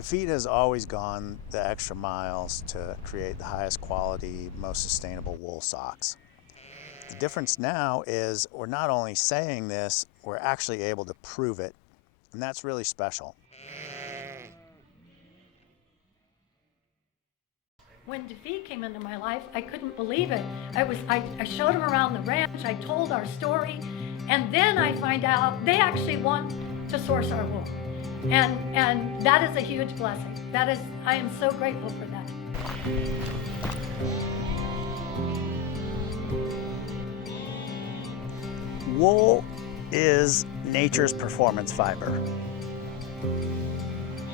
Defeet has always gone the extra miles to create the highest quality, most sustainable wool socks. The difference now is we're not only saying this, we're actually able to prove it, and that's really special. When Defeet came into my life, I couldn't believe it. I showed them around the ranch, I told our story, and then I find out they actually want to source our wool. And that is a huge blessing. I am so grateful for that. Wool is nature's performance fiber.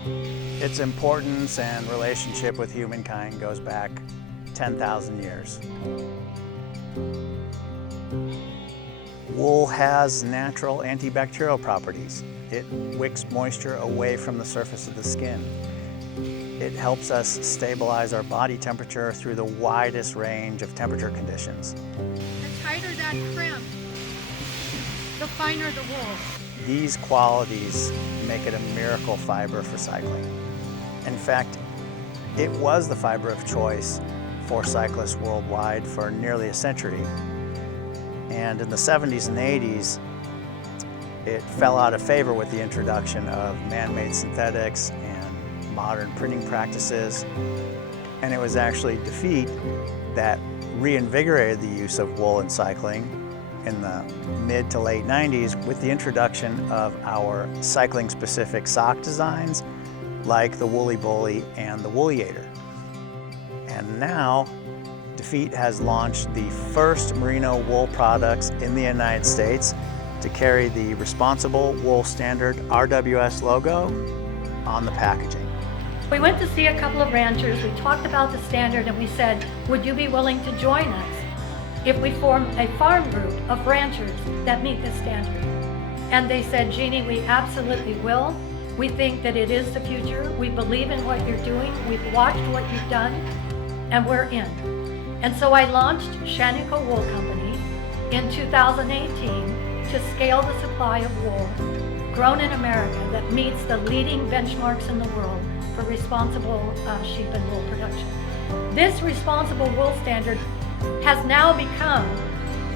Its importance and relationship with humankind goes back 10,000 years. Wool has natural antibacterial properties. It wicks moisture away from the surface of the skin. It helps us stabilize our body temperature through the widest range of temperature conditions. The tighter that crimp, the finer the wool. These qualities make it a miracle fiber for cycling. In fact, it was the fiber of choice for cyclists worldwide for nearly a century. And in the 70s and 80s, it fell out of favor with the introduction of man-made synthetics and modern printing practices. And it was actually Defeet that reinvigorated the use of wool in cycling in the mid to late 90s with the introduction of our cycling-specific sock designs like the Woolly Bully and the Woolliator. And now, Defeet has launched the first merino wool products in the United States to carry the Responsible Wool Standard RWS logo on the packaging. We went to see a couple of ranchers, we talked about the standard, and we said, would you be willing to join us if we form a farm group of ranchers that meet this standard? And they said, Jeannie, we absolutely will. We think that it is the future. We believe in what you're doing. We've watched what you've done, and we're in. And so I launched Shaniko Wool Company in 2018 to scale the supply of wool grown in America that meets the leading benchmarks in the world for responsible sheep and wool production. This responsible wool standard has now become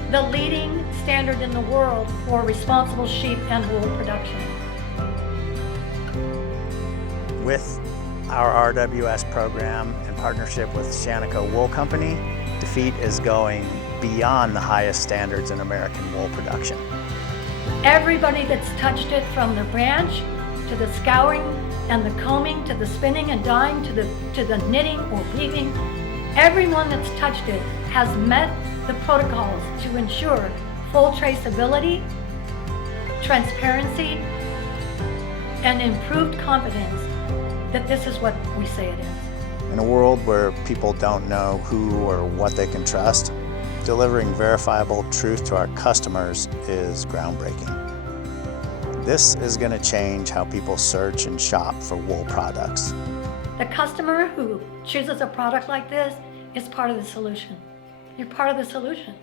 the leading standard in the world for responsible sheep and wool production. With our RWS program in partnership with Shaniko Wool Company, Defeet is going beyond the highest standards in American wool production. Everybody that's touched it, from the branch to the scouring and the combing to the spinning and dyeing to the knitting or weaving, everyone that's touched it has met the protocols to ensure full traceability, transparency, and improved confidence that this is what we say it is. In a world where people don't know who or what they can trust, delivering verifiable truth to our customers is groundbreaking. This is going to change how people search and shop for wool products. The customer who chooses a product like this is part of the solution. You're part of the solution.